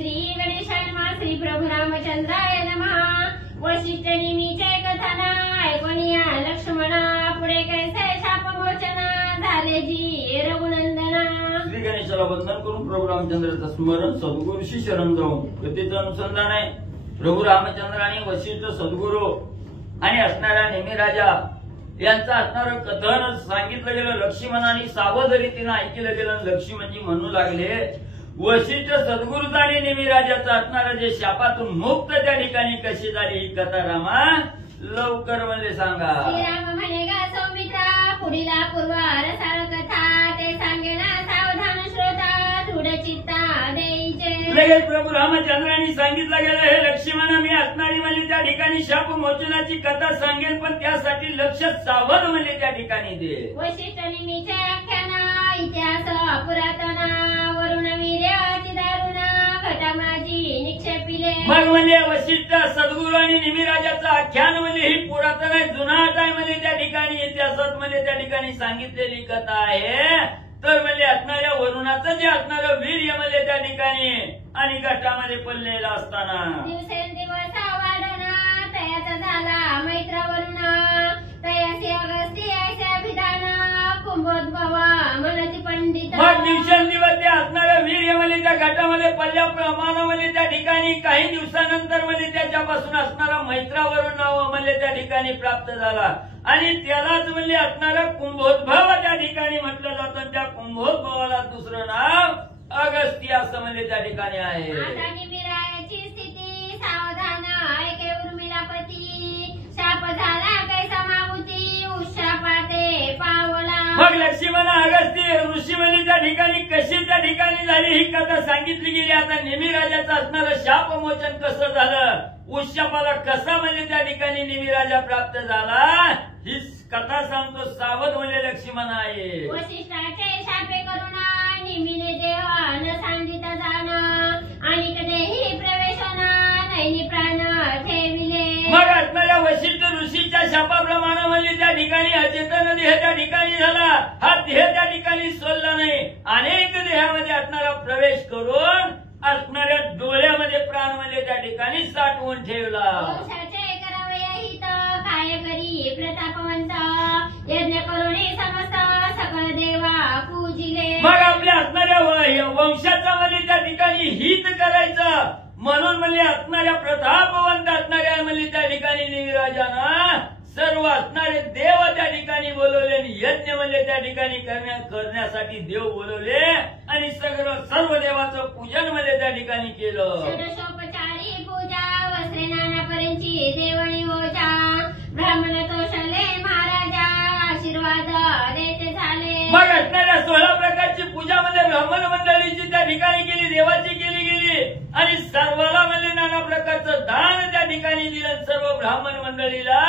श्री गणेशाय नमः श्री प्रभु रामचंद्राय नमः। वशिष्ठ निमीचे कथना ऐकूनिया लक्ष्मणा पुढे कैसे शापमोचना झाले जी रघुनंदना। श्री गणेशाला वंदन करून प्रभू रामचंद्राचं स्मरण सद्गुरूशी शरण जाऊन गतीचं अनुसंधान आहे। प्रभू रामचंद्र आणि वशिष्ठ सद्गुरू आणि असणारा नेमी राजा यांचं असणारं कथन सांगितलं गेलं। लक्ष्मणाने सावध रीतीनं ऐकलं गेलं। लक्ष्मणजी म्हणू लागले वशिष्ठ सद्गुरूचा आणि नेमी राजाचा असणारं जे शापातून मुक्त त्या ठिकाणी कशी झाली ही कथा रामा लवकर म्हणले सांगा। श्रीराम म्हणे गा सौमित्रा पुढीला पूर्वार सार कथा ते सांगेना सावधान श्रोता दृढ चित्ता देईचे। लगेच प्रभू रामचंद्रांनी सांगितलं गेलं हे लक्ष्मण मी असणारी म्हणजे त्या ठिकाणी शाप मोचनाची कथा सांगेन पण त्यासाठी लक्ष सावध म्हणजे त्या ठिकाणी दे। वशिष्ठ निमीचे आख्याना इतिहास पुरातना वरुण वीर्य अति दारुण घटामाजी निक्षेपिले। मग म्हणजे वशिष्ठ सद्गुरू आणि नेमी राजाचं आख्यान म्हणजे ही पुरातन आहे जुनाट आहे म्हणजे त्या ठिकाणी इतिहासात म्हणजे त्या ठिकाणी सांगितलेली कथा आहे। तर म्हणजे असणाऱ्या वरुणाचं जे असणारं वीर्य म्हणजे त्या ठिकाणी आणि घटामध्ये पडलेलं असताना दिवसेंदिवस वाढना तयाचा झाला मैत्र वरुण तयासी अगस्ती ऐसे अभिधान कुंभोद्भवा म्हणती पंडित। मग दिवसेंदिवस ते असणारं वीर्य म्हणजे त्या घटामध्ये पडल्याप्रमाणे त्या ठिकाणी काही दिवसानंतर म्हणजे त्याच्यापासून असणारा मैत्रावरून नाव म्हणजे त्या ठिकाणी प्राप्त झाला आणि त्यालाच म्हणजे असणारा कुंभोद्भव त्या ठिकाणी म्हटलं जातं। त्या कुंभोद्भवाला दुसरं नाव अगस्त्य असं म्हणजे त्या ठिकाणी आहे। आता निमिरायाची स्थिती सावधान ऐके उर्मिलापती शाप झाला कैसा मागुती उशापाते पावला। मग लक्ष्मण अगस्त्य ऋषी म्हणजे त्या ठिकाणी कशी त्या ठिकाणी झाली ही कथा सांगितली गेली। आता नेमी राजाचं असणारं शापमोचन कसं झालं उशापाला कसा म्हणजे त्या ठिकाणी नेमी राजा प्राप्त झाला ही कथा सांगतो सावध म्हणजे लक्ष्मण आहे। वशिष्ठाचे शापे करुणा निमिने देवा न सांगिता जाण आणि कधीही प्रवेशना नैनी प्राण ठेविले। मग असणाऱ्या वशिष्ठ ऋषीच्या शापाप्रमाणे म्हणजे त्या ठिकाणी अचेतन देह त्या ठिकाणी झाला। हा देह त्या ठिकाणी सोडला नाही अनेक देहामध्ये असणारा प्रवेश करून असणाऱ्या डोळ्यामध्ये प्राण म्हणजे त्या ठिकाणी साठवून ठेवला। वंशाचे करावया हित काय करी प्रतापवंत यज्ञ करुणी समस्त सकळ देवा पूजिले। मग आपल्या असणाऱ्या वंशाचा म्हणजे त्या ठिकाणी हित करायचं म्हणून म्हणजे असणाऱ्या प्रतापवंत असणाऱ्या म्हणजे त्या ठिकाणी नेमी राजानं सर्व असणारे देव त्या ठिकाणी बोलवले आणि यज्ञ म्हणजे त्या ठिकाणी करण्यासाठी देव बोलवले आणि सर्व देवाचं पूजन म्हणजे त्या ठिकाणी केलं। षोडशोपचारी पूजा वस्त्रे नानापर्यंतची देवणी ओजा ब्राह्मण कौशल्ये महाराजा आशीर्वाद देते झाले। मग असणाऱ्या 16 प्रकारची पूजा मध्ये ब्राह्मण मंडळीची त्या ठिकाणी केली देवाची केली गेली आणि सर्वाला म्हणजे नाना प्रकारचं दान त्या ठिकाणी दिलं। सर्व ब्राह्मण मंडळीला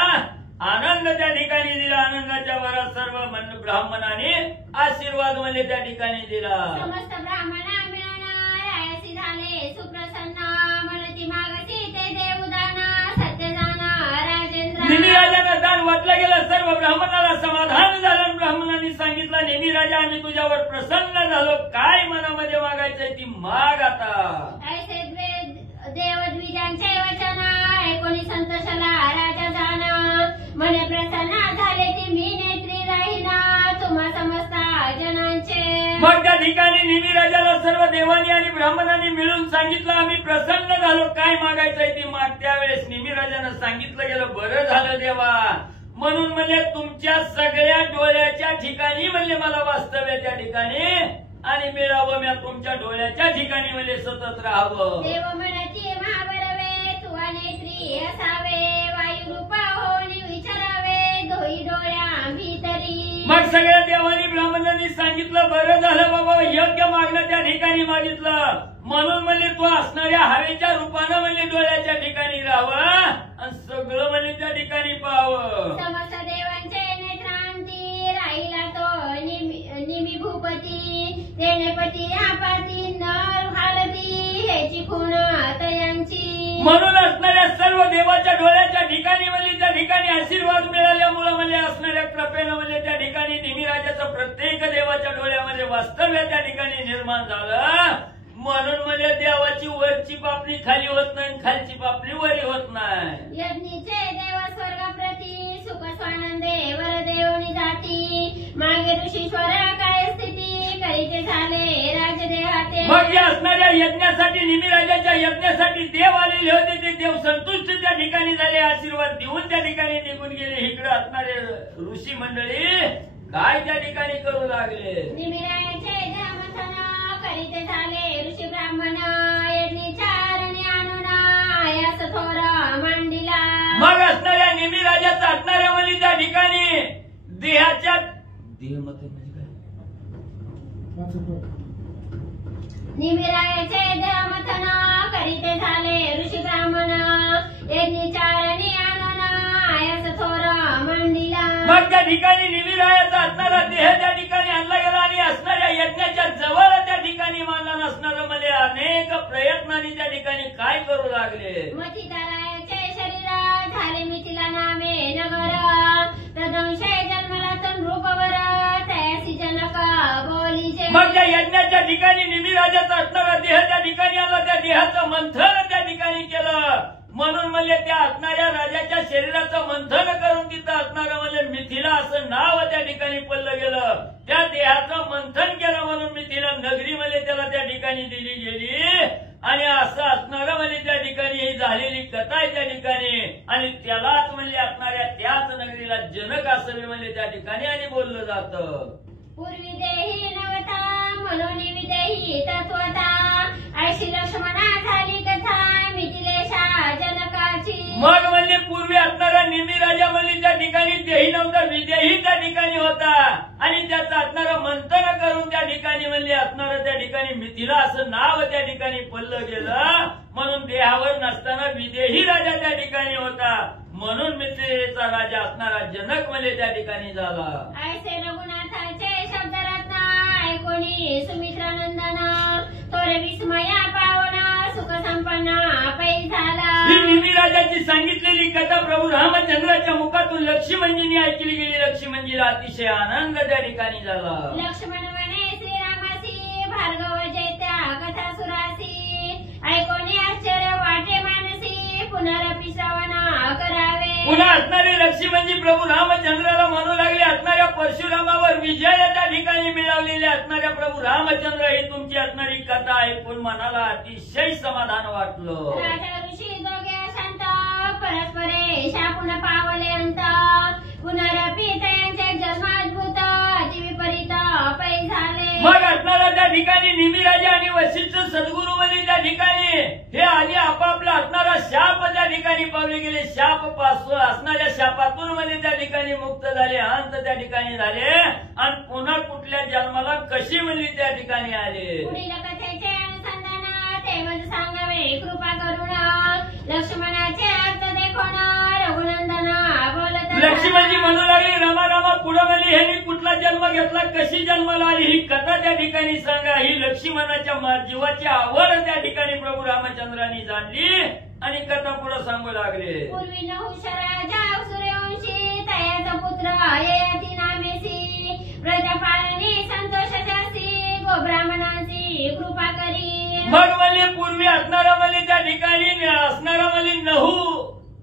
आनंद त्या ठिकाणी दिला। आनंदाच्या वरात सर्व ब्राह्मणाने आशीर्वाद म्हणजे त्या ठिकाणी दिला। समस्त ब्राह्मणा मिळून रायासी झाले सुप्रसन्न म्हणती मागती ते देवदान सत्य जाना राजेंद्र। नेमी राजाला दान वाटलं गेलं सर्व ब्राह्मणाला समाधान झालं। ब्राह्मणांनी सांगितलं नेमी राजा आम्ही तुझ्यावर प्रसन्न झालो काय मनामध्ये मागायचंय ती माग आता। ऐसे देवद्विजांचे वचन ऐकोनी संतोषाला राजा जाण म्हणे प्रसन्न झाले ती मी नेत्री राहीना तुम्हा समस्त जनांचे। मग त्या ठिकाणी नेमी राजाला सर्व देवानी आणि ब्राह्मणांनी मिळून सांगितलं आम्ही प्रसन्न झालो काय मागायचंय ती माग। त्यावेळेस नेमी राजानं सांगितलं गेलं बरं झालं देवा म्हणून म्हणजे तुमच्या सगळ्या डोळ्याच्या ठिकाणी म्हणजे मला वास्तव्य त्या ठिकाणी आणि मिळावं मी तुमच्या डोळ्याच्या ठिकाणी म्हणजे सतत राहावं। देव म्हणती महाबळवे तुवा नेत्री असावे वायू रूप होऊन विचारावे धोई डोळ्या भीतरी। मग सगळ्या देवानी ब्राह्मणांनी सांगितलं बरं झालं बाबा योग्य मागणं त्या ठिकाणी मागितलं म्हणून म्हणजे तो असणाऱ्या हवेच्या रूपानं म्हणजे डोळ्याच्या ठिकाणी राहावं आणि सगळं म्हणजे त्या ठिकाणी पाहावं। समस्त देवांचे नेत्रांती राहिला तो निमी भूपती देणेपती आपाती नर हालती ह्याची खूण तयांची। म्हणून असणाऱ्या सर्व देवाच्या डोळ्याच्या ठिकाणी म्हणजे त्या ठिकाणी आशीर्वाद मिळाल्यामुळे म्हणजे असणाऱ्या कृपेनं म्हणजे त्या ठिकाणी नेमी राजाचं प्रत्येक देवाच्या डोळ्यामध्ये वास्तव्य त्या ठिकाणी निर्माण झालं। म्हणून म्हणजे देवाची वरची पापणी खाली होत नाही, खालची पापणी वरी होत नाही. यज्ञीचे देव स्वर्गप्रती सुख स्वानंदे वरदेवनी जाती मागे ऋषीश्वर काय स्थिती करीते झाले राजदेहाते. मग या असणाऱ्या यज्ञासाठी निमिराजाच्या यज्ञासाठी देव आलेले होते. ते देव संतुष्ट त्या ठिकाणी झाले, आशीर्वाद देऊन त्या ठिकाणी निघून गेले. इकडे असणारे ऋषी मंडळी काय त्या ठिकाणी करू लागले. निमिरायाचे देवमथन करीते झाले ऋषी ब्राह्मण यज्ञीचारणी आणून यास थोर मांडिला. मग असणाऱ्या निमिराजाचा असणाऱ्या मुली त्या ठिकाणी देहाच्या देहमत म्हणजे काय, निमिरायाचे देवमथन करीते झाले ऋषी ब्राह्मण यज्ञीचारणी आणून यास थोर मांडिला. मग त्या ठिकाणी निमिरायाचा असणारा देह त्या ठिकाणी आणला गेला आणि असणाऱ्या यज्ञाच्या जवळ त्या ठिकाणी मानला नसणारं मध्ये अनेक प्रयत्नांनी त्या ठिकाणी काय करू लागले. मथितारायाचे शरीर झाले मिथिला नामे नगर तदंशे जन्मला तन रूपवर तयासी जनक बोलीचे. मग त्या यज्ञाच्या ठिकाणी निमिराजाचा असणारा देह त्या ठिकाणी आला. त्या देहाचं मंथन त्या ठिकाणी केलं. म्हणून म्हणजे त्या असणाऱ्या राजाच्या शरीराचं मंथन करून तिथं असणारं म्हणजे मिथिला असं नाव त्या ठिकाणी पडलं गेलं. त्या देहाचं मंथन केलं म्हणून मिथिला नगरी म्हणजे त्याला त्या ठिकाणी दिली गेली. आणि असं असणारं म्हणजे त्या ठिकाणी ही झालेली कथा आहे त्या ठिकाणी. आणि त्यालाच म्हणजे असणाऱ्या त्याच नगरीला जनक असावे म्हणजे त्या ठिकाणी आणि बोललं जातं. पूर्वी देही नवता म्हणून विदेही तत्वता ऐशी लक्ष्मणा झाली कथा मिथिलेशा जनकाची. मग म्हणजे पूर्वी असणारा निमिराजा म्हणजे त्या ठिकाणी देही नव्हता, विदेही त्या ठिकाणी होता. आणि त्याचं असणारं मंथन करून त्या ठिकाणी म्हणजे असणारं त्या ठिकाणी मिथिला असं नाव त्या ठिकाणी पडलं गेलं. म्हणून देहावर नसताना विदेही राजा त्या ठिकाणी होता. म्हणून मिथिलेचा राजा असणारा जनक म्हणजे त्या ठिकाणी झाला. ऐसे रघुनाथाचे शब्दरत्न ऐकोनी सुमित्रानंदन थोरे विस्मया पावना सुख संपन्न पै झाला. ही निमिराजाची सांगितलेली कथा प्रभू रामचंद्राच्या मुखातून लक्ष्मणजींनी ऐकली गेली. लक्ष्मणजीला अतिशय आनंद त्या ठिकाणी झाला. लक्ष्मण म्हणे श्रीरामासी भार्गव जैत्या कथा सुरासी ऐकोनी आश्चर्य वाटे मानसी पुनरपि श्रवण करावे. पुन्हा असणारे लक्ष्मणजी प्रभू रामचंद्राला म्हणू लागले, असणाऱ्या परशुरामावर विजय त्या ठिकाणी मिळवलेले असणाऱ्या प्रभू रामचंद्र ही तुमची असणारी कथा ऐकून मनाला अतिशय समाधान वाटलं. राजा ऋषी दोघे शांत परस्परे शापून पावले अंत पुनरपि त्यांचे जन्माद्भुत अतिविपरीत पै झाले. मग असणारा त्या ठिकाणी निमिराजा आणि वशिष्ठ सद्गुरू म्हणजे त्या ठिकाणी हे आधी आपापला असणारा शाप त्या ठिकाणी पावले गेले. शाप पासून असणाऱ्या शापातून म्हणजे त्या ठिकाणी मुक्त झाले, अंत त्या ठिकाणी झाले. आणि पुन्हा कुठल्या जन्माला कशी म्हणजे त्या ठिकाणी आले. पुढील कथेचे अनुसंधान ते म्हणजे सांगावे कृपा करून लक्ष्मणाचे अर्थ देखून रघुनंदन बोलत. लक्ष्मणजी म्हणू लागले, रमा रमा पुढे म्हणजे ह्यांनी कुठला जन्म घेतला, कशी जन्माला आली ही कथा त्या ठिकाणी सांगा. ही लक्ष्मणाच्या जीवाची आवड त्या ठिकाणी प्रभू रामचंद्रांनी जाणली आणि कथा पुढे सांगू लागले. पूर्वी नहुष राजा सूर्यवंशी तयाचा पुत्र ययाती नामेसी प्रजापालनी संतोष शास्त्री गोब्राह्मणांची कृपा करी. मग म्हणजे पूर्वी असणारा म्हणजे त्या ठिकाणी असणारा म्हणजे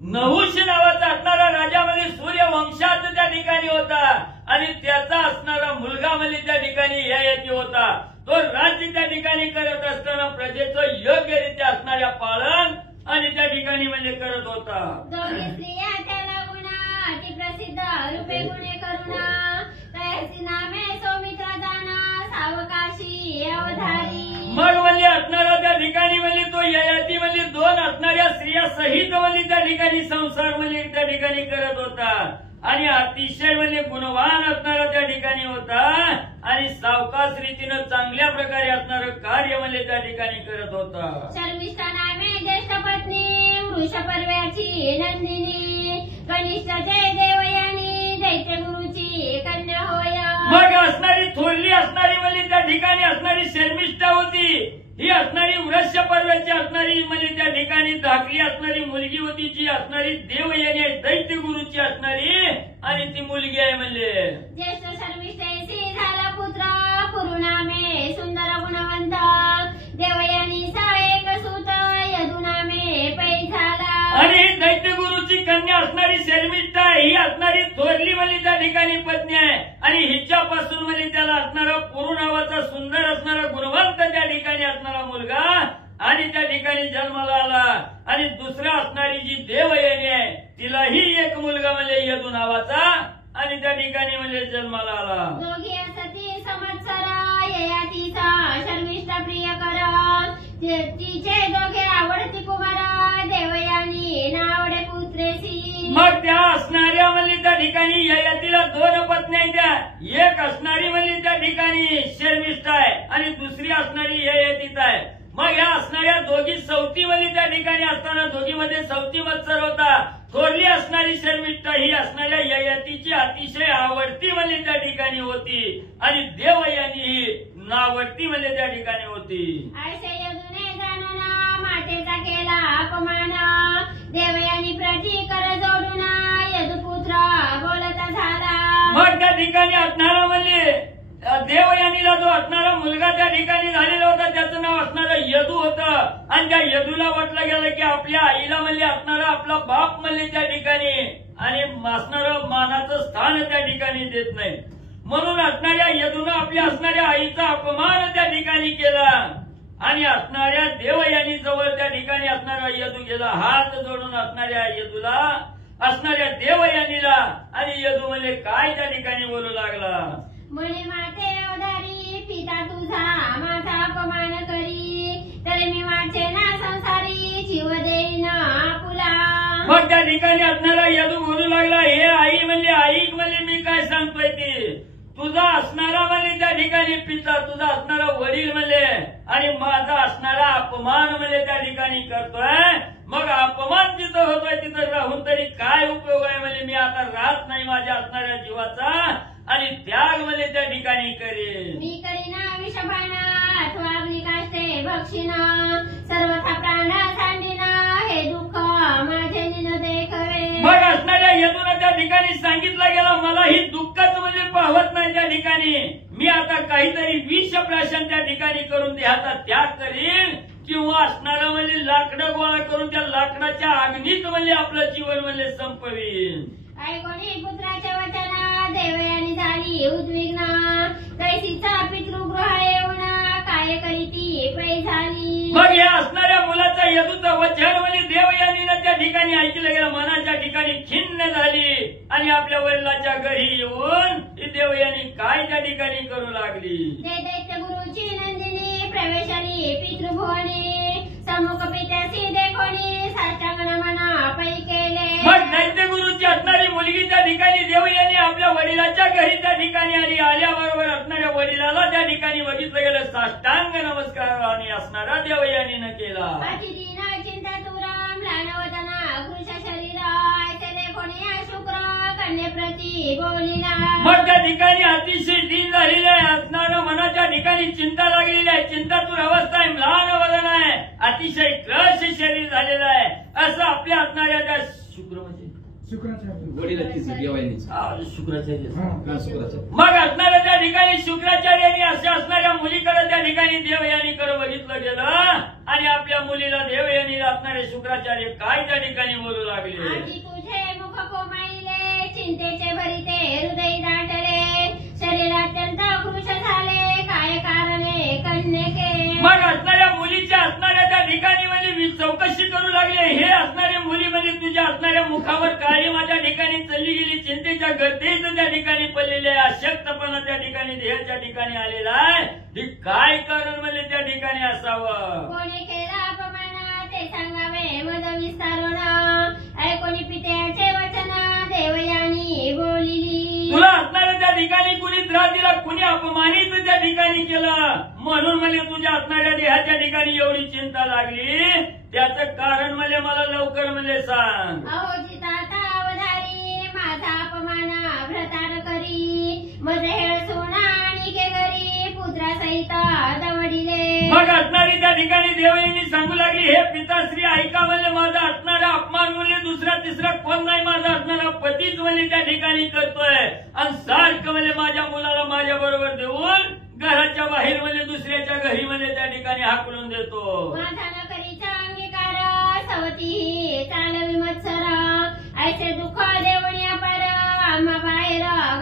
नहुष नावाचा असणारा राजा म्हणजे सूर्यवंशात त्या ठिकाणी होता. आणि त्याचा असणारा मुलगा म्हणजे त्या ठिकाणी ययाती होता. तो राज्य त्या ठिकाणी करत असताना प्रजेचं योग्यरित्या असणाऱ्या पालन आणि त्या ठिकाणी म्हणजे करत होता. दोघी स्त्रिया त्याला गुणा अति प्रसिद्ध रूपे गुणे करुणा तयाची नामे सौमित्रा जाना सावकाशी अवधारी. मग म्हणजे असणारा त्या ठिकाणी म्हणजे तो ययाती म्हणजे दोन असणाऱ्या स्त्रिया सहित म्हणजे त्या ठिकाणी संसार म्हणजे त्या ठिकाणी करत होता. आणि अतिशय म्हणजे गुणवान असणारा त्या ठिकाणी होता. आणि सावकाश रीतीनं चांगल्या प्रकारे असणारं कार्य म्हणजे त्या ठिकाणी करत होता. शर्मिष्ठा नामे ज्येष्ठ पत्नी वृषपर्व्याची नंदिनी कनिष्ठचे देवयानी दैत्य गुरुची कन्या होय. मग असणारी थोरली असणारी म्हणजे त्या ठिकाणी असणारी शर्मिष्ठा होती. ही असणारी वृक्ष पर्वाची असणारी म्हणजे त्या ठिकाणी धाकली असणारी मुलगी होती, जी असणारी देवयानी आहे, दैत्य गुरुची असणारी. आणि ती मुलगी आहे म्हणजे ज्येष्ठ शर्मिष्ठेसी झाला पुत्र कुरुनामे सुंदर गुणवंत देवयानी सा एक सूत यदुना म्हणजे त्या ठिकाणी पत्नी आहे आणि हिच्यापासून म्हणजे त्याला असणारा पुरू नावाचा सुंदर असणारा गुणवंत त्या ठिकाणी असणारा मुलगा आणि त्या ठिकाणी जन्माला आला आणि दुसरा असणारी जी देवयानी आहे तिलाही एक मुलगा म्हणजे यदू नावाचा आणि त्या ठिकाणी म्हणजे जन्माला आला. दोघी असती संवत्सरा ययातीचा शर्मिष्ठा प्रिय कर तिचे दोघे आवडती कुमारा देवयानी नावडे पुत्रेसी. मग त्या असणाऱ्या म्हणजे त्या ठिकाणी ययातीला दोन पत्नी आहेत त्या एक असणारी म्हणजे त्या ठिकाणी शर्मिष्ठा आहे आणि दुसरी असणारी ययातीच आहे. मग या असणाऱ्या दोघी सवती म्हणजे त्या ठिकाणी असताना दोघीमध्ये सवती मत्सर होता. थोरली असणारी शर्मिष्ठा ही असणाऱ्या ययातीची अतिशय आवडती म्हणजे त्या ठिकाणी होती आणि देवयानी ही नावडती म्हणजे त्या ठिकाणी होती. ऐसे यदुने जाणून मातेचा केला अपमान देवयानी प्रती कर जोडून यदुपुत्र बोलता झाला. मग त्या ठिकाणी असणारा म्हणजे देवयानीला जो असणारा मुलगा त्या ठिकाणी झालेला होता त्याचं नाव असणारं यदू होतं आणि त्या यदूला वाटलं गेलं की आपल्या आईला म्हणजे असणारा आपला बाप म्हणजे त्या ठिकाणी आणि असणारं मानाचं स्थान त्या ठिकाणी देत नाही म्हणून असणाऱ्या यदूनं आपल्या असणाऱ्या आईचा अपमान त्या ठिकाणी केला आणि असणाऱ्या देवयानी जवळ त्या ठिकाणी असणारा यदू गेला. हात जोडून असणाऱ्या यदूला असणाऱ्या देवयानीला आणि यदू म्हणजे काय त्या ठिकाणी बोलू लागला. म्हणे माते अवधारी पिता तुझा माझा अपमान करी तरी मी माझे ना संसारी जीव देईन आपुला. मग त्या ठिकाणी असणारा यदू बोलू लागला हे आई म्हणजे ऐक म्हणजे मी काय सांगतोय ते तुझा असणारा म्हणजे त्या ठिकाणी पिता तुझा असणारा वडील म्हणजे आणि माझा असणारा अपमान म्हणजे त्या ठिकाणी करतोय. मग अपमान जिथं होतोय तिथं राहून तरी काय उपयोग आहे म्हणजे मी आता राहत नाही माझ्या असणाऱ्या जीवाचा आणि त्याग म्हणजे त्या ठिकाणी करेन. मी करीना विषपाना अथवा अग्निकाष्टे भक्षिना सर्वथा प्राण सांडिना हे दुःख माझे निन देखवे. मग असणाऱ्या यदूला त्या ठिकाणी सांगितलं गेलं मला ही दुःखच म्हणजे पाहत नाही त्या ठिकाणी मी आता काहीतरी विष प्राशन त्या ठिकाणी करून देहाचा त्याग करीन किंवा असणारा म्हणजे लाकडं गोळा करून त्या लाकडाच्या अग्नीत म्हणजे आपलं जीवन म्हणजे संपवीन. ऐकोनी पुत्राच्या वचना देवयानी झाली उद्विग्न तैसीचा पितृगृह येऊन काय करीती पै झाली. मग या असणाऱ्या मुलाचा यदूचं वचन म्हणजे देवयानीला त्या ठिकाणी ऐकलं गेलं मनाच्या ठिकाणी खिन्न झाली आणि आपल्या वडिलाच्या घरी येऊन ती देवयानी काय त्या ठिकाणी करू लागली. दैत्य गुरुची नंदिनी प्रवेशाली पितृभुवनी समुख पित्यासी देखोनी साष्टांग नमन पै केले. मग दैत्य गुरुची असणारी मुलगी त्या ठिकाणी देवयानी आपल्या वडिलाच्या घरी त्या ठिकाणी आली. आल्याबरोबर असणाऱ्या वडिलाला त्या ठिकाणी बघितलं गेलं साष्टांग नमस्कार आणि असणारा देवयानीनं केला. अतिदीन चिंता तुराम लानवदना कृष शरीर ऐसे देखोनी शुक्र कन्येप्रती बोलिना. मग त्या ठिकाणी अतिशय दिन झालेलं आहे असणारं मनाच्या ठिकाणी चिंता लागलेली आहे चिंतातूर अवस्था आहे म्लान वदन आहे अतिशय क्रश शरीर झालेलं आहे असं आपल्या असणाऱ्या त्या शुक्राचार्य मग असणाऱ्या त्या ठिकाणी शुक्राचार्यांनी अशा असणाऱ्या मुलीकडे त्या ठिकाणी देवयानीकडे बघितलं गेलं आणि आपल्या मुलीला देवयानीला असणारे शुक्राचार्य काय त्या ठिकाणी बोलू लागले. आधी तुझे मुख कोमाईले चिंतेचे भरिते हृदय दाटले शरीर अत्यंत कृश झाले काय कारणे कन्यके. मग असणाऱ्या मुलीच्या असणाऱ्या त्या ठिकाणी म्हणजे मी चौकशी करू लागले हे असणारे मुली म्हणजे तुझ्या असणाऱ्या मुखावर काळी माझ्या ठिकाणी चालली गेली चिंतेच्या गर्दीत त्या ठिकाणी पडलेले आहे अशक्तपणा त्या ठिकाणी देहाच्या ठिकाणी आलेला आहे हे काय कारण म्हणजे त्या ठिकाणी असावं. कोणी केला अपमान ते सांगावे मज विस्तारून ऐकोनी पित्याचे वचन देवयानी बोलिली. तुला असणाऱ्या त्या ठिकाणी कुणी त्रास दिला कुणी अपमानित त्या ठिकाणी केलं म्हणून म्हणजे तुझ्या असणाऱ्या देहाच्या ठिकाणी एवढी चिंता लागली त्याचं कारण म्हणजे मला लवकर म्हणजे सांग. अहो जिताता अवधारी माझा अपमान भ्रतार करी मज हेळ सोना आणि के घरी पुत्रासहित दवडिले. मग असणारी त्या ठिकाणी देवयानी सांगू लागली हे पिताश्री ऐका म्हणजे माझा असणारा अपमान म्हणजे दुसरा तिसरा कोण नाही माझा असणारा पतीच म्हणजे त्या ठिकाणी करतोय आणि सारखं म्हणजे माझ्या मुलाला माझ्या बरोबर देऊन घराच्या बाहेर म्हणजे दुसऱ्याच्या घरी म्हणजे त्या ठिकाणी हाकलून देतो. माझा नकरीचा अंगीकार सवती चालवी मत्सर ऐसे दुःख देवणी अपार आम्हा बाहेर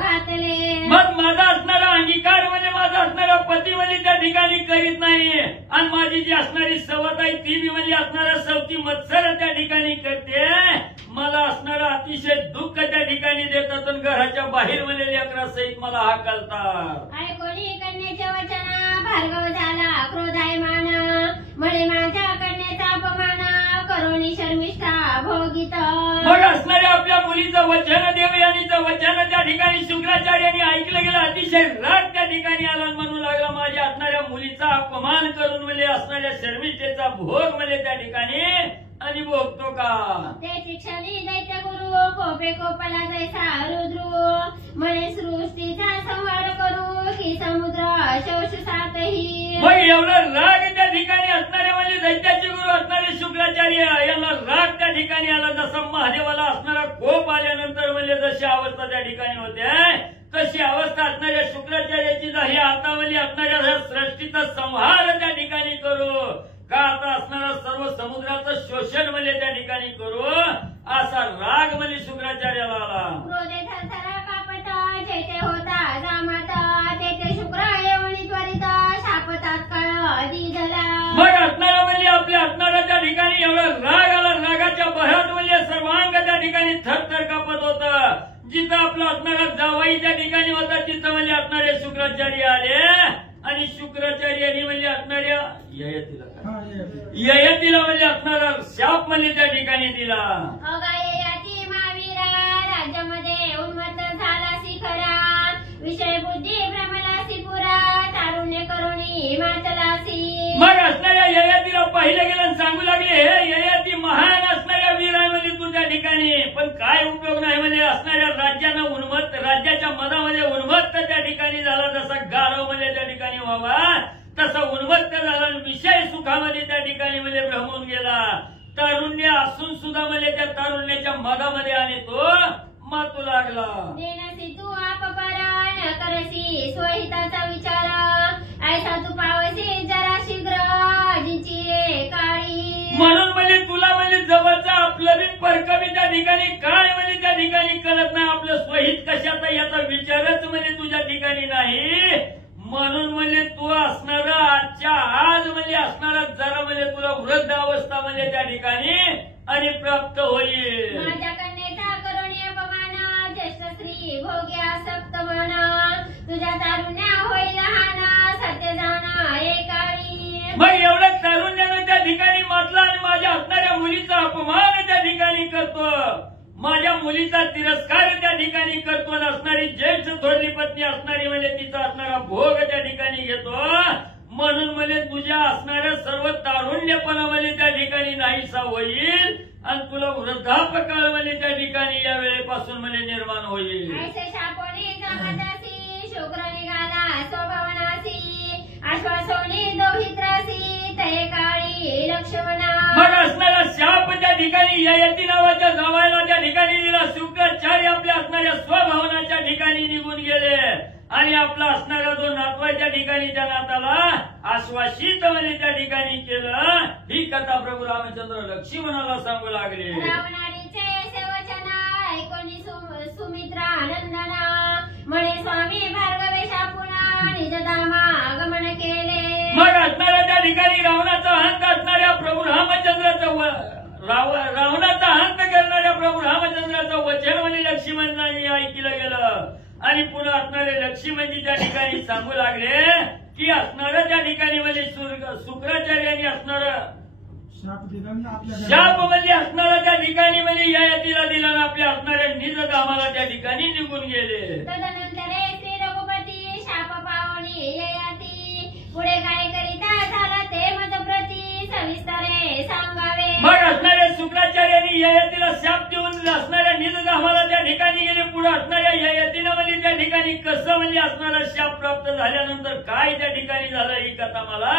घातले. मग माझा असणारा अंगीकार म्हणजे माझा असणारा पती म्हणजे त्या ठिकाणी करीत नाही आणि माझी जी असणारी सवत आहे ती बी म्हणजे असणारा सवती मत्सर त्या ठिकाणी करते. मला असणारा अतिशय दुःख त्या ठिकाणी देतात आणि घराच्या बाहेर म्हणजे लेकरासहित मला हाकलतात. ऐकोनी कन्येचे वचन भार्गव झाला क्रोधायमान. म्हणे माझ्या कन्येचा अपमान करोनी शर्मिष्ठा भोगित. मग असणाऱ्या आपल्या मुलीचं वचन देवयानीचं वचन त्या ठिकाणी शुक्राचार्यांनी ऐकलं गेलं. अतिशय राग त्या ठिकाणी आला म्हणू लागला माझ्या असणाऱ्या मुलीचा अपमान करून म्हणजे असणाऱ्या शर्मिष्ठेचा भोग म्हणजे त्या ठिकाणी आणि भोगतो का. ते शिक्षणी दैत्य गुरु कोपे कोपला जैसा रुद्रू. म्हणे सृष्टीचा संहार करू की समुद्र शोष सातही. मग एवढा राग त्या ठिकाणी असणारे म्हणजे दैत्याचे गुरु असणारे शुक्राचार्य यांना राग त्या ठिकाणी आला. जसा महादेवाला असणारा कोप आल्यानंतर म्हणजे जशी अवस्था त्या ठिकाणी होते तशी अवस्था असणाऱ्या शुक्राचार्याची झाली. आता म्हणजे असणाऱ्या सृष्टीचा संहार त्या ठिकाणी करू का आता असणारा सर्व समुद्राचं शोषण म्हणजे त्या ठिकाणी करू असा राग म्हणजे शुक्राचार्याला आला. क्रोधे थरथरा कापत जेथे होता जामात. तेथे शुक्र येऊन त्वरित शाप तात्काळ दिला. मग असणारा म्हणजे आपल्या असणारा त्या ठिकाणी एवढा राग आला. रागाच्या भरात म्हणजे सर्वांग त्या ठिकाणी थरथर कापत होतं. जिथं आपला असणारा जावाई त्या ठिकाणी होता तिथं म्हणजे असणारे शुक्राचार्य आले आणि शुक्राचार्यांनी म्हणजे असणाऱ्या ययातीला म्हणजे असणारा शाप म्हणजे त्या ठिकाणी दिला. अगा ययाती महावीरा राज्यामध्ये उन्मत्त झालासी खरा. विषय बुद्धी भ्रमलासी पुरा. तारुण्य करुणी मातलासी. मग असणाऱ्या ययातीला पाहिलं गेलं आणि सांगू लागले हे ययाती महान असणाऱ्या वीर आहे म्हणजे तू त्या ठिकाणी पण काय उपयोग नाही म्हणजे असणाऱ्या राज्यानं उन्मत्त राज्याच्या मधामध्ये उन्मत्त त्या ठिकाणी झाला. जसा गाढव म्हणजे त्या ठिकाणी व्हावा तसा उन्मत्त झाला. विषय सुखामध्ये त्या ठिकाणी म्हणजे भ्रमून गेला. तारुण्य असून सुद्धा म्हणजे त्या तारुण्याच्या मधामध्ये आणि तो मातू लागला. देनसी तू अपपरण करसी स्वहिताचा विचार. ऐसा तू पावसी जरा शीघ्र जिची काळी. म्हणून म्हणजे तुला म्हणजे जवळचा आपलं बी फरक बी त्या ठिकाणी काय म्हणजे त्या ठिकाणी कळत नाही. आपलं स्वहित कशाचा याचा विचारच म्हणजे तुझ्या ठिकाणी नाही. म्हणून म्हणजे तू असणारा आजच्या आज म्हणजे असणारा जरा म्हणजे तुला वृद्ध अवस्था म्हणजे त्या ठिकाणी आणि प्राप्त होईल. माझ्या कन्येचा करुणी अपमान ज्येष्ठ स्त्री भोग्या सक्त मन. तुझ्या तारुण्या होईल लहान सत्य जाण एकाळी. मग एवढं तारुण्यानं त्या ठिकाणी म्हटलं आणि माझ्या असणाऱ्या मुलीचा अपमान त्या ठिकाणी करतो. माझ्या मुलीचा तिरस्कार त्या ठिकाणी करतो. असणारी ज्येष्ठ थोरली पत्नी असणारी म्हणजे तिचा असणारा भोग त्या ठिकाणी घेतो. म्हणून म्हणजे तुझ्या असणाऱ्या सर्व तारुण्यपणामध्ये त्या ठिकाणी नाहीसा होईल आणि तुला वृद्धापकाळ म्हणजे त्या ठिकाणी या वेळेपासून म्हणजे निर्माण होईल. ऐसे शापोनी जमातासी शुक्र निघाला स्वभावनासी. आश्वासोनी दोहित्रासी तये काळी लक्ष्मणा. मग असणारा शाप त्या ठिकाणी ययाती नावाच्या जावायला त्या ठिकाणी दिला. शुक्राचार्य आपल्या असणाऱ्या स्वभावनाच्या ठिकाणी निघून गेले आणि आपला असणारा जो नातवाच्या ठिकाणी त्या नाताला आश्वासित म्हणजे त्या ठिकाणी केलं. ही कथा प्रभू रामचंद्र लक्ष्मणाला सांगू लागले. रावणारीचे सेवचन ऐकोनी सुमित्रा नंदना. म्हणे स्वामी भार्गवे शापुना निजधामा गमन केले. मग असणाऱ्या त्या ठिकाणी रावणाचा अंत असणाऱ्या प्रभू रामचंद्राचं रावणाचा अंत करणाऱ्या प्रभू रामचंद्राचं वचन म्हणजे लक्ष्मणांनी ऐकलं गेलं आणि पुन्हा असणारे लक्ष्मणजी त्या ठिकाणी सांगू लागले की असणारं त्या ठिकाणी म्हणजे शुक्राचार्यांनी असणारं शाप म्हणजे असणारा त्या ठिकाणी म्हणजे ययातीला दिला आणि आपल्या असणाऱ्या निजधामाला त्या ठिकाणी निघून गेले. तदनंतरे श्री रघुपती शाप पावनी ययाती. पुढे काय करिता झाला ते मजप्रती सविस्तरे सांगावे. मग असणाऱ्या शुक्राचार्यांनी ययातीला शाप देऊन असणाऱ्या निजधामाला त्या ठिकाणी गेले. पुढे असणाऱ्या ययातीनं म्हणजे त्या ठिकाणी कसं म्हणजे असणारा शाप प्राप्त झाल्यानंतर काय त्या ठिकाणी झालं ही कथा मला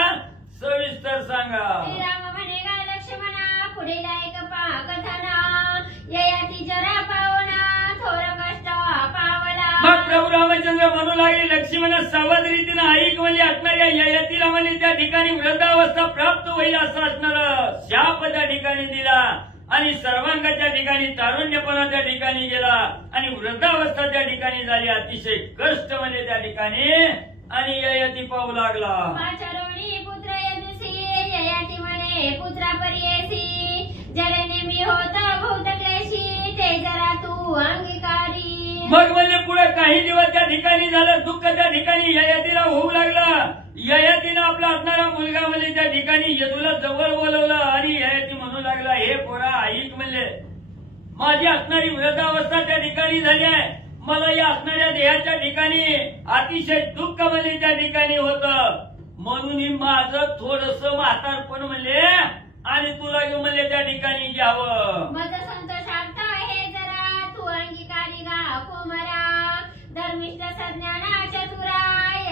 सविस्तर सांगा. श्रीराम म्हणे गा लक्ष्मणा पुढील ऐक कथना. ययाती जरा पावना थोर कष्ट पावला. मग प्रभू रामचंद्र म्हणू लागले लक्ष्मण सावध रीतीनं ऐक म्हणजे असणाऱ्या ययातीला म्हणजे त्या ठिकाणी वृद्धावस्था प्राप्त होईल असं असणारं शाप त्या ठिकाणी दिला आणि सर्वांगाच्या ठिकाणी तारुण्यपणाच्या ठिकाणी गेला आणि वृद्धावस्थाच्या ठिकाणी झाली अतिशय कष्ट म्हणजे त्या ठिकाणी आणि ययाती पाहू लागला. पाचारोणी पुत्र यदुसी ययाती म्हणे पुत्रा पर्येसी जरे नेमी होत बहुत क्लेशी ते जरा तू अंगीकारी. मग म्हणजे पुढे काही दिवस त्या ठिकाणी झालं दुःख त्या ठिकाणी ययातीला होऊ लागला. ययातीनं आपला असणारा मुलगा म्हणजे त्या ठिकाणी यदूला जवळ बोलवलं आणि ययाती म्हणू लागला हे पोरा ऐक म्हणले माझी असणारी वृद्धावस्था त्या ठिकाणी झाली आहे. मला या असणाऱ्या देहाच्या ठिकाणी अतिशय दुःख म्हणजे त्या ठिकाणी होतं म्हणून माझं थोडस म्हातारपण म्हणले आणि तुला घेऊन म्हणले त्या ठिकाणी घ्यावं. मज संतोषार्थ हे जरा तू अंगीकारी गा कोमरा धर्मिष्ठ सज्ञाना चतुरा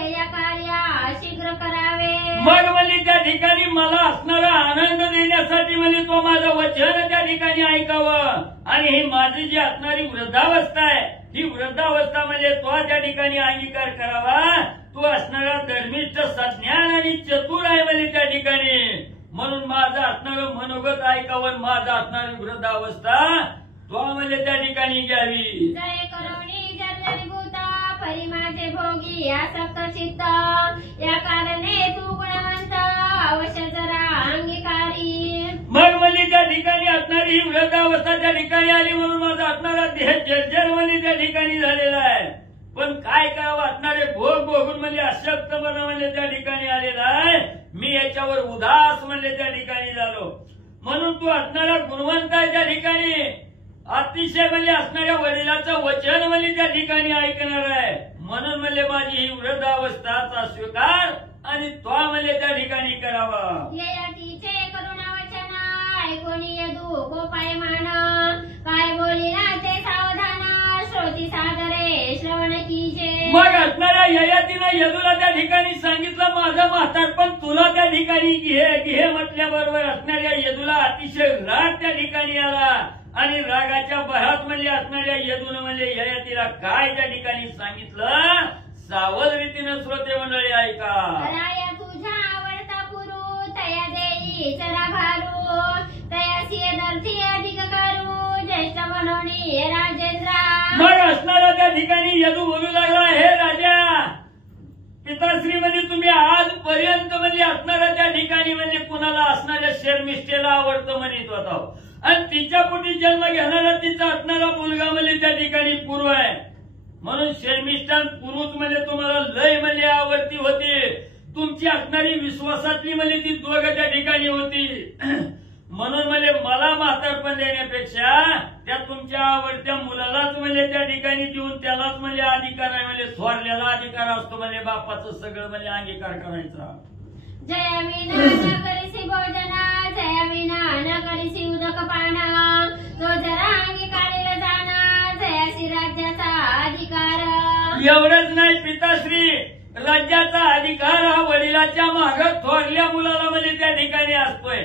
या कार्या शीघ्र करावे. मग म्हणजे त्या ठिकाणी मला असणारा आनंद देण्यासाठी म्हणजे तो माझं वचन त्या ठिकाणी ऐकावं आणि ही माझी जी असणारी वृद्धावस्था आहे ही वृद्धावस्था म्हणजे तो त्या ठिकाणी अंगीकार करावा. तू असणारा धर्मिष्ठ सज्ञान आणि चतुर आहे म्हणजे त्या ठिकाणी म्हणून माझं असणारं मनोगत ऐकावं माझं असणारी वृद्धावस्था तो म्हणजे त्या ठिकाणी घ्यावी. जय करुणी जलभूता परी माझे भोगी आसक्त चित्त या कारणे तू गुणवंत अवश्य जरा अंगीकारी. मग म्हणजे त्या ठिकाणी असणारी ही वृद्धावस्था त्या ठिकाणी आली म्हणून माझा असणारा देह जर्जर म्हणजे त्या ठिकाणी झालेला आहे. पण काय करावं असणारे भोग भोगून म्हणजे अशक्तपणा म्हणजे त्या ठिकाणी आलेला आहे. मी याच्यावर उदास म्हणजे त्या ठिकाणी झालो म्हणून तू असणारा गुणवंत आहे त्या ठिकाणी अतिशय म्हणजे असणाऱ्या वडिलाचं वचन म्हणजे त्या ठिकाणी ऐकणार आहे म्हणून म्हणजे माझी ही वृद्धावस्थाचा स्वीकार आणि तो म्हणजे त्या ठिकाणी करावा. ययातीचे करुणा वचन ऐकून यदू गोपायमान काय बोलिला ते सावधान श्रोती सादरे श्रवण कीजे. मग असणाऱ्या ययातीनं यदूला त्या ठिकाणी सांगितलं माझं म्हातारपण तुला त्या ठिकाणी घे म्हटल्याबरोबर असणाऱ्या यदूला अतिशय राग त्या ठिकाणी आला आणि रागाच्या भरात म्हणजे असणाऱ्या यदून म्हणजे ययातीला काय त्या ठिकाणी सांगितलं सावध रीतीनं श्रोते मंडळी ऐका. राया तुझा आवडता पुरू तया देई चरा भारू तयासी अनर्थी अधिक करू ज्येष्ठ बनवणी राजेंद्रा. मग असणारा त्या ठिकाणी यदू बोलू लागला हे राजा पिताश्री म्हणजे तुम्ही आजपर्यंत म्हणजे असणाऱ्या त्या ठिकाणी म्हणजे कुणाला असणाऱ्या शर्मिष्ठेला आवडतं म्हणत होता आणि तिच्या पोटी जन्म घेणारा तिचा असणारा मुलगा म्हणजे त्या ठिकाणी पुरू आहे म्हणून शर्मिष्ठान पुरुष म्हणजे तुम्हाला लय म्हणजे आवडती होती. तुमची असणारी विश्वासातली म्हणजे ती दोघं त्या ठिकाणी होती म्हणून म्हणजे मला म्हातारपण देण्यापेक्षा त्या तुमच्या आवडत्या मुलालाच म्हणजे त्या ठिकाणी देऊन त्यालाच म्हणजे अधिकार आहे म्हणजे थोरल्याला अधिकार असतो म्हणजे बापाचं सगळं म्हणजे अंगीकार करायचा. जया विना न करीसी भोजना जया विना न करीसी उदक पाना तो जरा अंगीकारीला जाना जयासी राज्याचा अधिकार. एवढंच नाही पिताश्री राज्याचा अधिकार हा वडिलाच्या माग थोरल्या मुलाला म्हणजे त्या ठिकाणी असतोय.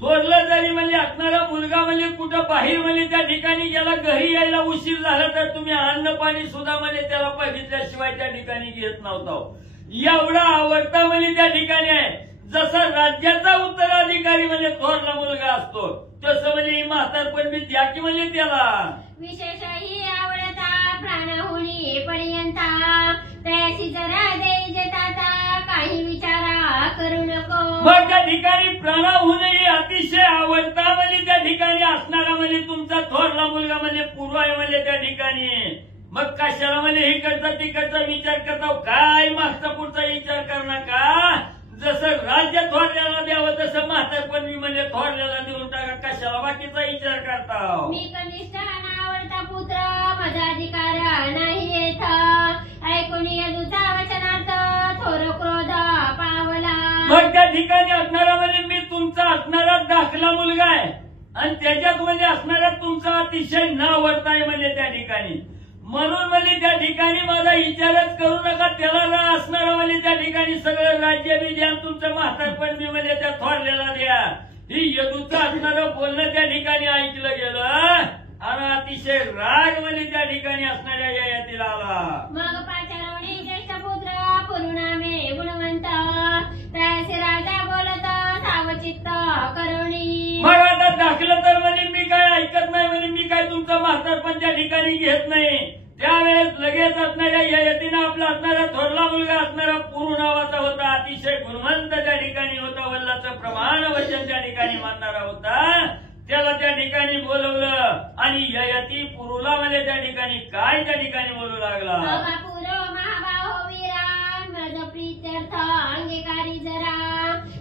थोरलं जरी म्हणजे असणारा मुलगा म्हणजे कुठं बाहेर म्हणजे त्या ठिकाणी गेला घरी यायला उशीर झाला तर तुम्ही अन्न पाणी सुद्धा म्हणजे त्याला बघितल्याशिवाय त्या ठिकाणी घेत नव्हता. एवढा आवडता म्हणजे त्या ठिकाणी आहे. जसा राज्याचा उत्तराधिकारी म्हणजे थोरला मुलगा असतो तसं म्हणजे म्हातारपण मी द्या की म्हणजे त्याला विशेषही आवडता प्राणहुनी पर्यंता तयाशी जरा देई जेताता काही विचारा करू नको. मग त्या ठिकाणी प्राणहुनी अतिशय आवडता म्हणजे त्या ठिकाणी असणारा म्हणजे तुमचा थोरला मुलगा म्हणजे पूर्व आहे म्हणजे त्या ठिकाणी मग कशाला म्हणजे इकडचा तिकडचा विचार करता काय मागचा पुढचा विचार करू नका. जसं राज्य थोरल्याला द्यावं तसं म्हातारपण मी म्हणजे थोरल्याला देऊन टाका कशाला बाकीचा विचार करता. मी कनिष्ठ आवडता पुत्र माझा अधिकार नाही येत ऐकून यदूचा वचनार्थ थोर क्रोध पावला. मग त्या ठिकाणी असणारा म्हणजे मी तुमचा असणारा दाखला मुलगा आहे आणि त्याच्यात म्हणजे असणारा तुमचा अतिशय न आवडताय म्हणजे त्या ठिकाणी म्हणून म्हणजे त्या ठिकाणी माझा विचारच करू नका. त्याला असणारा म्हणजे त्या ठिकाणी सगळं राज्य बी द्या तुमचं म्हातारपण बी म्हणजे त्या थोरल्याला द्या. ही यदूचं असणारं बोलणं त्या ठिकाणी ऐकलं गेलं आणि अतिशय राग म्हणजे त्या ठिकाणी असणाऱ्या ययातीला आला. मग पाचारवणी ज्येष्ठ पुत्र पुरुनामे गुणवंत तयासी राजा बोलत सावचित्त करुणी. मग आता दाखलं तर म्हणजे मी काय म्हातारपण त्या ठिकाणी घेत नाही, त्यावेळेस लगेच असणाऱ्या ययातीनं आपला असणारा थोरला मुलगा असणारा पुरू नावाचा होता, अतिशय गुणवंत त्या ठिकाणी होता, वल्लाचं प्रमाण वचन त्या ठिकाणी मानणारा होता. त्याला त्या ठिकाणी बोलवलं आणि ययाती पुरूला म्हणजे त्या ठिकाणी काय त्या ठिकाणी बोलू लागला. महाबाहो वीरा माझ प्रीत्यर्थ अंगीकारी जरा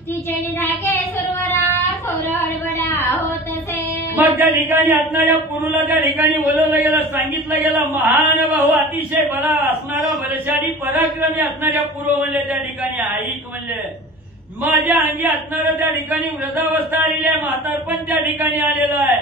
तिचे निधाके सुरवरा थोर हडबडा होत असे. मग त्या ठिकाणी असणाऱ्या पुरूला त्या ठिकाणी बोलवलं गेलं, सांगितलं गेलं महान भाऊ अतिशय बला असणारा बलशाली पराक्रमी असणाऱ्या पुरू म्हणजे त्या ठिकाणी ऐक म्हणजे माझ्या अंगी असणारं त्या ठिकाणी वृद्धावस्था आलेली आहे, म्हातारपण त्या ठिकाणी आलेलं आहे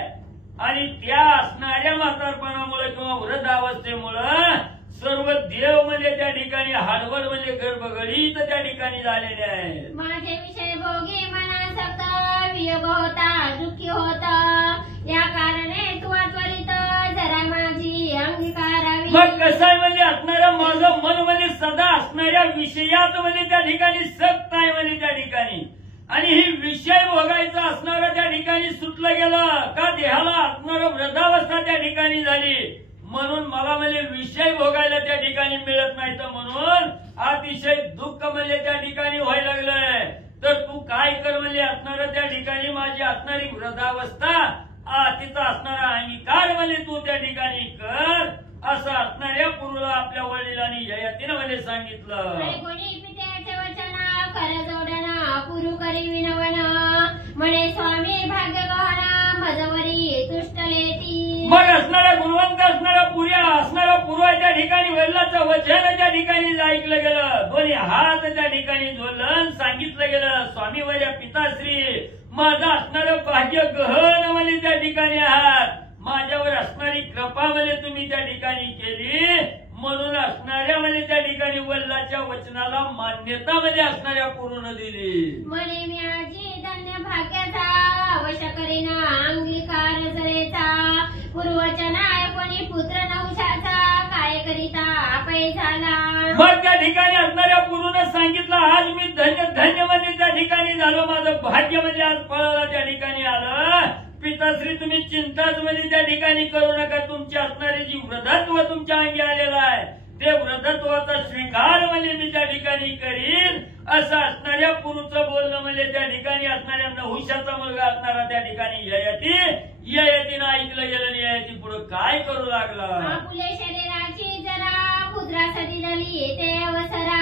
आणि त्या असणाऱ्या म्हातारपणामुळे किंवा वृद्धावस्थेमुळे सर्व देव म्हणजे त्या ठिकाणी हाडवड म्हणजे गर्भगडीत त्या ठिकाणी झालेले आहेत. माझे विषय भोगी मना सक्त वियोग होता दुःखी होता, या कारणे तू त्वरित जरा माझी अंगीकारावी. मग कसं आहे म्हणजे असणारं माझं मन म्हणजे सदा असणाऱ्या विषयात म्हणजे त्या ठिकाणी सक्त आहे म्हणजे त्या ठिकाणी, आणि ही विषय भोगायचा असणारं त्या ठिकाणी सुटलं गेलं का देहाला असणारं वृद्धावस्था त्या ठिकाणी झाली, म्हणून मला म्हणजे विषय भोगायला त्या ठिकाणी मिळत नाही, तर म्हणून अतिशय दुःख म्हणजे त्या ठिकाणी व्हायला लागलंय. तर तू काय कर म्हणजे असणारं त्या ठिकाणी माझी असणारी वृद्धावस्था तिचा असणारा अंगीकार म्हणजे तू त्या ठिकाणी कर, असं असणाऱ्या पुरूला आपल्या वडिलांनी ययातीनं म्हणजे सांगितलं. कोणी पित्याचे वचन खरं जोडना पुरू करी विनवना म्हणे स्वामी भाग्य गहना मजवरी तुष्टले ती. मग असणारा गुणवंत असणारा पुऱ्या असणारा पुरवा त्या ठिकाणी वडिलाचं वचन त्या ठिकाणी ऐकलं गेलं, दोन्ही हात त्या ठिकाणी जोडलं, सांगितलं गेलं स्वामी वैद्य पिताश्री माझं असणारं भाग्य गहन म्हणजे त्या ठिकाणी आहात, माझ्यावर असणारी कृपा म्हणजे तुम्ही त्या ठिकाणी केली, म्हणून असणाऱ्या म्हणजे त्या ठिकाणी वडिलाच्या वचनाला मान्यता म्हणजे असणाऱ्या पूर्ण दिली. म्हणे मी आजी धन्य भाग्याचा वश करीना अंगीकार जरेचा पूर्वचना कोणी पुत्र नवशाचा काय करिता अपय झाला. मग त्या ठिकाणी असणाऱ्या पुरूने सांगितलं आज मी धन्य धन्य म्हणजे त्या ठिकाणी झालो, माझं भाग्य म्हणजे आज फळाला त्या ठिकाणी आलं. पिताश्री तुम्ही चिंताच म्हणजे त्या ठिकाणी करू नका, तुमची असणारी जी वृद्धत्व तुमच्या अंगी आलेलं आहे ते वृद्धत्वाचा स्वीकार म्हणजे मी त्या ठिकाणी करीन, असं असणाऱ्या पुरूचं बोलणं म्हणजे त्या ठिकाणी असणाऱ्या नहुशाचा मुलगा असणारा त्या ठिकाणी ययातीनं ऐकलं गेलं. ययाती पुढे काय करू लागला. आपुले शरीराची जरा पुत्रासाठी झाली ते अवसरा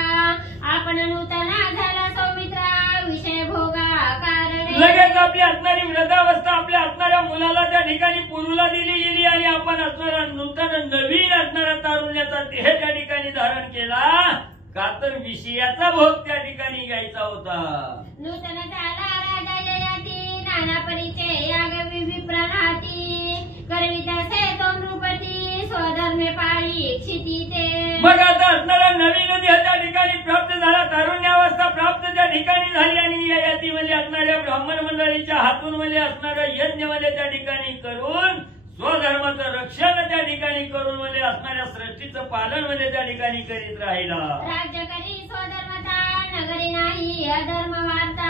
आपण नूतना झाला सौमित्रा विषय भोगा कारण लगेच आपली असणारी वृद्धावस्था आपल्या असणाऱ्या मुलाला त्या ठिकाणी पुरूला दिली गेली आणि आपण असणारा नूतन नवीन असणारा तारुण्याचा देह त्या ठिकाणी धारण केला, का तर विषयाचा भोग त्या ठिकाणी घ्यायचा होता. नूतन झाला राजा ययाती नाना परिचय यागवी विप्रणाती करवितासे तो नृपती स्वधर्मे पाळी क्षिती ते. मग आता असणारा नवीन देह त्या ठिकाणी प्राप्त झाला, तारुण्यावस्था प्राप्त त्या ठिकाणी झाली आणि ययाती म्हणजे असणाऱ्या ब्राह्मण मंडळीच्या हातून म्हणजे असणारं यज्ञ म्हणजे त्या ठिकाणी करून स्वधर्माचं रक्षण त्या ठिकाणी करून म्हणजे असणाऱ्या सृष्टीचं पालन म्हणजे त्या ठिकाणी करीत राहिला. राज्य करी स्वधर्मता नगरी नाही अधर्म वार्ता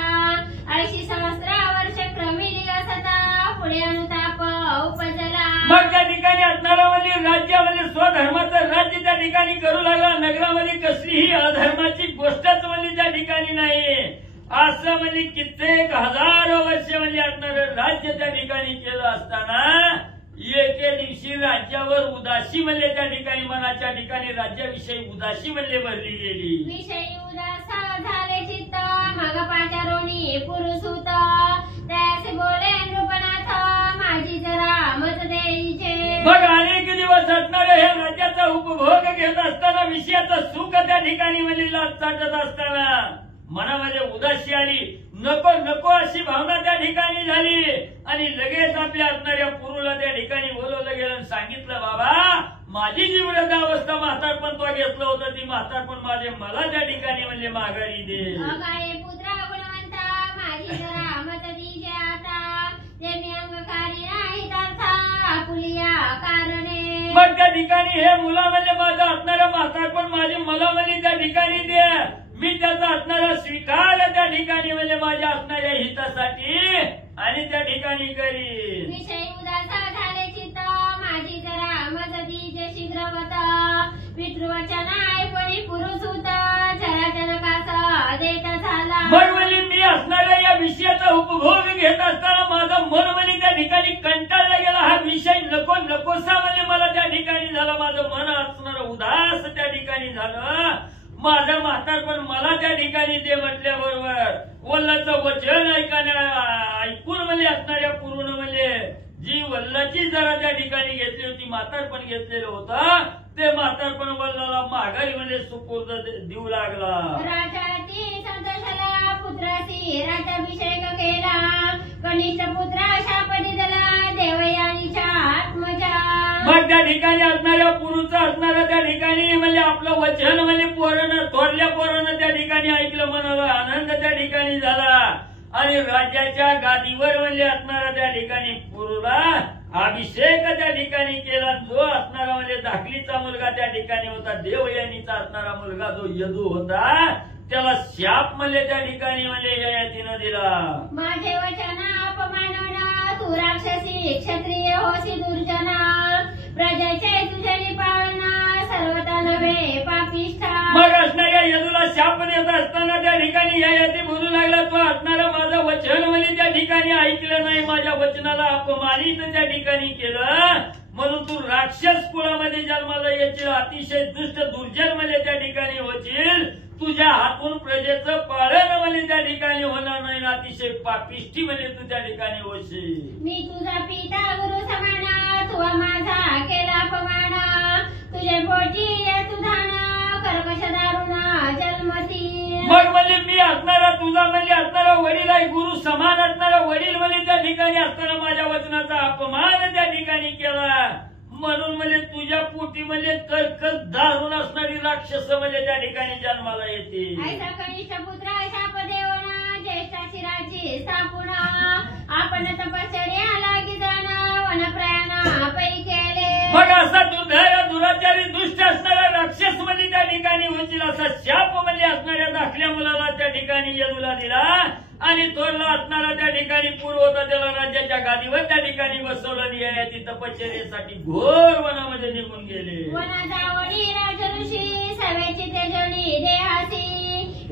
80 सहस्र वर्ष क्रमिली असता पुढे अनुताप उपजला. मग त्या ठिकाणी असणारा म्हणजे राज्य म्हणजे स्वधर्माचं राज्य त्या ठिकाणी करू लागला, नगरामध्ये कसलीही अधर्माची गोष्टच म्हणजे त्या ठिकाणी नाही, असं म्हणजे कित्येक हजारो वर्ष म्हणजे असणारं राज्य त्या ठिकाणी केलं असताना एके दिवशी राज्यावर उदासी म्हणजे त्या ठिकाणी मनाच्या ठिकाणी राज्याविषयी उदासी म्हणजे भरली गेली. विषयी उदास झाले चित्त मग पाचारोनी पुरुष होत त्याचे बोले नृपनाथ माझी जरा मत द्यायचे. मग अनेक दिवस असणारे हे राज्याचा उपभोग घेत असताना विषयाचं सुख त्या ठिकाणी म्हणजे चाटत असताना मनामध्ये उदासी आली, नको नको अशी भावना त्या ठिकाणी झाली आणि लगेच आपल्या असणाऱ्या पुरूला त्या ठिकाणी बोलवलं गेलं, सांगितलं बाबा माझी जी वृद्धावस्था म्हातारपण तो घेतलं होतं ती म्हातारपण माझे मला त्या ठिकाणी म्हणजे माघारी दे. अगाळे पुत्रा गुणवंता माझी जरा मत दीजे आता ते मी अंगकारी नाही तर्था आपुलिया कारणे. मग त्या ठिकाणी हे मुला म्हणजे माझं असणारं म्हातारपण माझे मला म्हणजे त्या ठिकाणी दे, मी त्याचा असणारा स्वीकार त्या ठिकाणी म्हणजे माझ्या असणाऱ्या हितासाठी आणि त्या ठिकाणी करीन. विषयी उदास झाले चित्त माझी पितृवचन ऐकून पुरुष होता चराचर कासा देता झाला. मग म्हणजे मी असणाऱ्या या विषयाचा उपभोग घेत असताना माझं मन म्हणजे त्या ठिकाणी कंटाळला गेला. हा विषय नको नकोसा म्हणजे मला त्या ठिकाणी झाला. माझं मन असणार उदास त्या ठिकाणी झालं. माझं म्हातारपण मला त्या ठिकाणी ते म्हटल्याबरोबर वल्लाचं वचन ऐकून म्हणजे असणाऱ्या पूर्ण म्हणजे जी वल्लाची जरा त्या ठिकाणी घेतली होती म्हातारपण घेतलेलं होतं ते म्हातारपण वल्लाला माघारी म्हणजे सुपूर्द देऊ लागला. राजाती संतोषाला पुत्रासी राज्याभिषेक केला. कनिष्ठ पुत्र शाप दिला देवयानीच्या आत्मजा. मग त्या ठिकाणी असणाऱ्या पुरुष असणाऱ्या त्या ठिकाणी म्हणजे आपलं वचन म्हणजे पोरानं थोरल्या पोरानं त्या ठिकाणी ऐकलं. मनाला आनंद त्या ठिकाणी झाला आणि राज्याच्या गादीवर म्हणजे असणारा त्या ठिकाणी पुरुला अभिषेक त्या ठिकाणी केला. जो असणारा म्हणजे दाखलीचा मुलगा त्या ठिकाणी होता देवयानीचा असणारा मुलगा जो यदू होता त्याला शाप म्हणजे त्या ठिकाणी म्हणजे ययातीनं दिला. माझे वचन अपमानना तू राक्षसी क्षत्रिय होसी दुर्जना. प्रजेचे तुझे पाळना सर्वता नव्हे पापिष्ठा. मग असणाऱ्या यदूला शाप देत असताना त्या ठिकाणी ययाती बोलू लागला तो असणारा माझं वचन म्हणजे त्या ठिकाणी ऐकलं नाही. माझ्या वचनाला अपमानित त्या ठिकाणी केलं म्हणून तू राक्षस कुळामध्ये जन्माला येशील. अतिशय दुष्ट दुर्जन म्हणजे त्या ठिकाणी होशील. तुझ्या हातून प्रजेचं पालन म्हणजे त्या ठिकाणी होणार नाही. अतिशय पापिष्टी म्हणजे तू त्या ठिकाणी होशील. मी तुझा पिता गुरु समाना तू माझा केला अपमान. तुझे पोटी तुझाना कर्कश दारुणा जन्मती. मग म्हणजे मी असणारा तुझा म्हणजे असणारा वडील आहे. गुरु समान असणारा वडील म्हणजे त्या ठिकाणी असताना माझ्या वचनाचा अपमान त्या ठिकाणी केला. म्हणून म्हणजे तुझ्या पोटी म्हणजे कर्कश दारुण असणारी राक्षस म्हणजे त्या ठिकाणी जन्माला येते. ऐसा कनिष्ठ पुत्र शाप देवना ज्येष्ठाची राज्य स्थापुना. आपण तपश्चर्या लागी जाणं वन प्रयाणा पै केले. मग असा दुराचारी दुष्ट असणारा राक्षस म्हणजे त्या ठिकाणी होतील. असा शाप म्हणजे असणाऱ्या दाखल्या मुलाला त्या ठिकाणी यदूला दिला आणि थोरला असणारा त्या ठिकाणी पूर्व होता त्याला राज्याच्या गादीवर त्या ठिकाणी बसवलं. ययाती तपश्चर्येसाठी घोर वनामध्ये निघून गेले. वनाचा वडी राज ऋषी सवेची तेजोनी देहासी.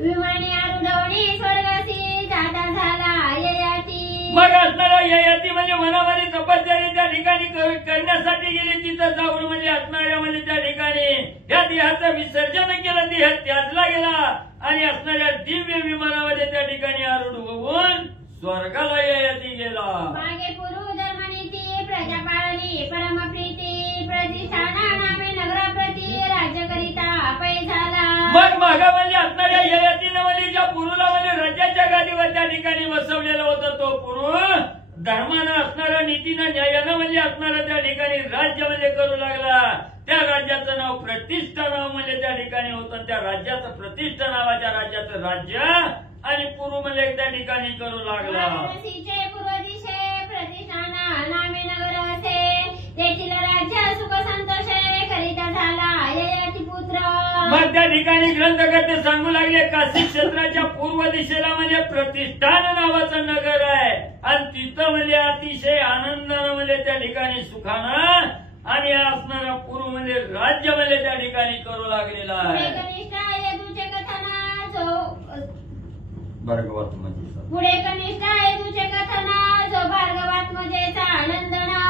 विमानी आरुढवणी स्वर्गासी जाता झाला ययाती. मग असणारा ययाती म्हणजे वनामध्ये तपश्चर्या त्या ठिकाणी करण्यासाठी गेली. तिथं जाऊन म्हणजे असणाऱ्या म्हणजे त्या ठिकाणी या देहाचं विसर्जन केलं. देह त्याजला गेला आणि असणाऱ्या दिव्य विमानामध्ये त्या ठिकाणी आरूढ होऊन स्वर्गाला ययाती गेला. मागे पुरु धर्मनीती प्रजापाळनी परमप्रीती. प्रतिष्ठाना नामे नगराप्रती राज्य करिता पै झाला. मग मागा म्हणजे असणाऱ्या ययातीनं म्हणजे ज्या पुरुला म्हणजे राज्याच्या गादीवर त्या ठिकाणी बसवलेला होता तो पुरु धर्मानं असणारा नीतीनं न्यायानं म्हणजे असणारा त्या ठिकाणी राज्य म्हणजे करू लागला. त्या राज्याचं नाव प्रतिष्ठा नाव म्हणजे त्या ठिकाणी होतं. त्या राज्याचं प्रतिष्ठा नावाच्या राज्याचं राज्य आणि पुरु म्हणजे त्या ठिकाणी करू लागला. वाराणसीचे पूर्व दिशे प्रतिष्ठाना नामे नगर असे. तेथील राज्य सुख संतोषे करिता झाला ययाती पुत्र. मग त्या ठिकाणी ग्रंथकर्ते सांगू लागले काशी क्षेत्राच्या पूर्व दिशेला म्हणजे प्रतिष्ठान नावाचं नगर आहे आणि तिथं म्हणजे अतिशय आनंदानं म्हणजे त्या ठिकाणी सुखानं आणि असणारा पूर्व म्हणजे राज्य म्हणजे त्या ठिकाणी करू लागलेला आहे. कनिष्ठा यदूचे कथना जो भार्गवात म्हणजे पुढे कनिष्ठा यदूचे कथना जो भार्गवात्मजेचा आनंदना.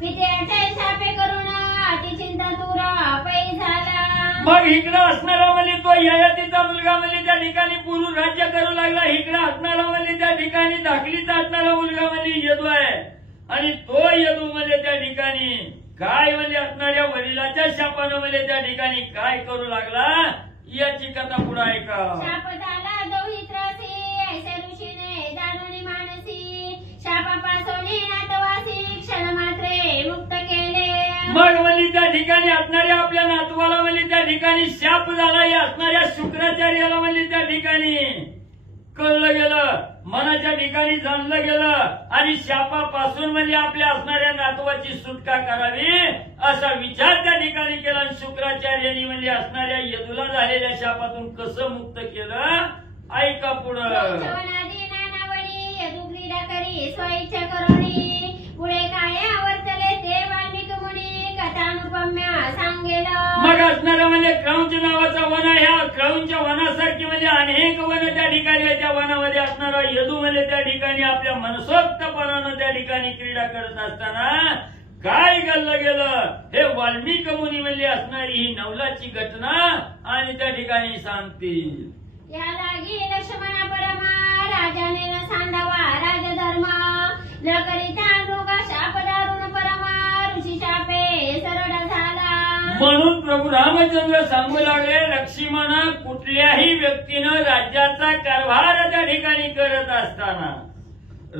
विद्याचे शापे करून अतिचिंता दूरा पै झाला. मग इकडं असणारा म्हणजे तो ययातीचा मुलगा म्हणजे त्या ठिकाणी पूर्ण राज्य करू लागला. इकडं असणारा म्हणजे त्या ठिकाणी दाखलीचा असणारा मुलगा म्हणजे यदू आहे आणि तो यदू म्हणजे त्या ठिकाणी काय म्हणजे असणाऱ्या वडिलाच्या शापानं म्हणजे त्या ठिकाणी काय करू लागला याची कथा पुढे ऐका. शाप झाला दोहित्रासी ऐसे ऋषीने जाणून मानसी. शापापासून नातवासी क्षण मात्रे मुक्त केले. मग म्हणजे त्या ठिकाणी असणाऱ्या आपल्या नातवाला म्हणजे त्या ठिकाणी शाप झाला. या असणाऱ्या शुक्राचार्याला म्हणजे त्या ठिकाणी कळलं गेलं, मनाच्या ठिकाणी जाणलं गेलं आणि शापापासून म्हणजे आपल्या असणाऱ्या नातवाची सुटका करावी असा विचार त्या ठिकाणी केला. आणि शुक्राचार्यांनी म्हणजे असणाऱ्या यदूला झालेल्या शापातून कसं मुक्त केलं ऐका पुढं. यदू क्रीडा करी स्वइच्छा करोनी. पुढे काय वर्तले ते वाल्मिक मुनी कथानुपम्या सांगेल. मग असणारा म्हणजे साळूंच्या वनासारखी म्हणजे अनेक वन त्या ठिकाणी आहे. त्या वनामध्ये असणारा यदू म्हणजे त्या ठिकाणी आपल्या मनसोक्तपणानं त्या ठिकाणी क्रीडा करत असताना काय घडलं गेलं हे वाल्मिक मुनी म्हणजे असणारी ही नवलाची घटना आणि त्या ठिकाणी सांगतील. या लागी लक्ष्मणा परमा राजाने न सांडावा राजधर्म न करिता मृगा शाप दारुण परमा ऋषी शापे सरळ झाला. म्हणून प्रभू रामचंद्र सांगू लागले लक्ष्मण कुठल्याही व्यक्तीनं राज्याचा कारभार त्या ठिकाणी करत असताना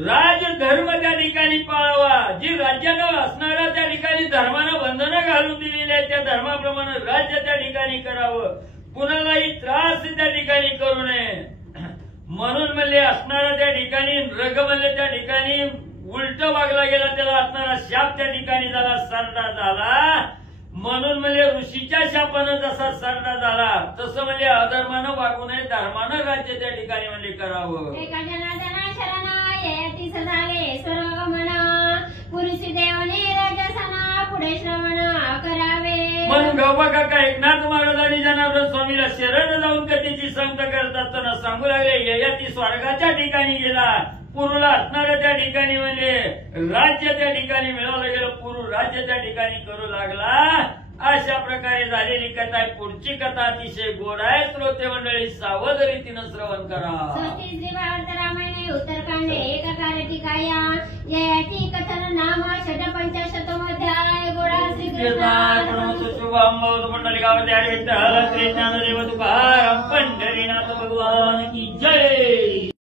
राजधर्म त्या ठिकाणी पाळावा. जी राज्यानं असणाऱ्या त्या ठिकाणी धर्मानं बंधनं घालून दिलेली आहेत त्या धर्माप्रमाणे राज्य त्या ठिकाणी करावं. कुणालाही त्रास त्या ठिकाणी करू नये. म्हणून म्हणले असणारा त्या ठिकाणी रग म्हणले त्या ठिकाणी उलट वागला गेला त्याला असणारा शाप त्या ठिकाणी झाला सरडा झाला. म्हणून म्हणजे ऋषीच्या शापानं जसा सरडा झाला तसं म्हणजे अधर्मानं वागू नये धर्मानं राज्य त्या ठिकाणी म्हणजे करावं. एका जनार्दना शरणा ययातीस झाले स्वर्गमन पुरुषी देवने राजसना पुढे श्रवण करावे. म्हणून गौबा काका एकनाथ महाराजांनी जनार्दन स्वामीला शरण जाऊन कथेची संत करत असताना सांगू लागले ययाती स्वर्गाच्या ठिकाणी गेला. पुरुला असणाऱ्या त्या ठिकाणी म्हणजे राज्य त्या ठिकाणी मिळवलं गेलं. पुरू राज्य त्या ठिकाणी करू लागला. अशा प्रकारे झालेली कथा आहे. पुढची कथा अतिशय गोड आहे. श्रोते मंडळी सावध रीतीनं श्रवण करा. श्री भागवत रामायणे उत्तरकांडे एकाकार टीकाया ययाती कथन नाम षट्पंचाशतमोऽध्याय. गोडा श्रीकृष्ण शुभम मंडळी गावात विठ्ठल श्री ज्ञानदेव तुकाराम पंढरीनाथ भगवान की जय.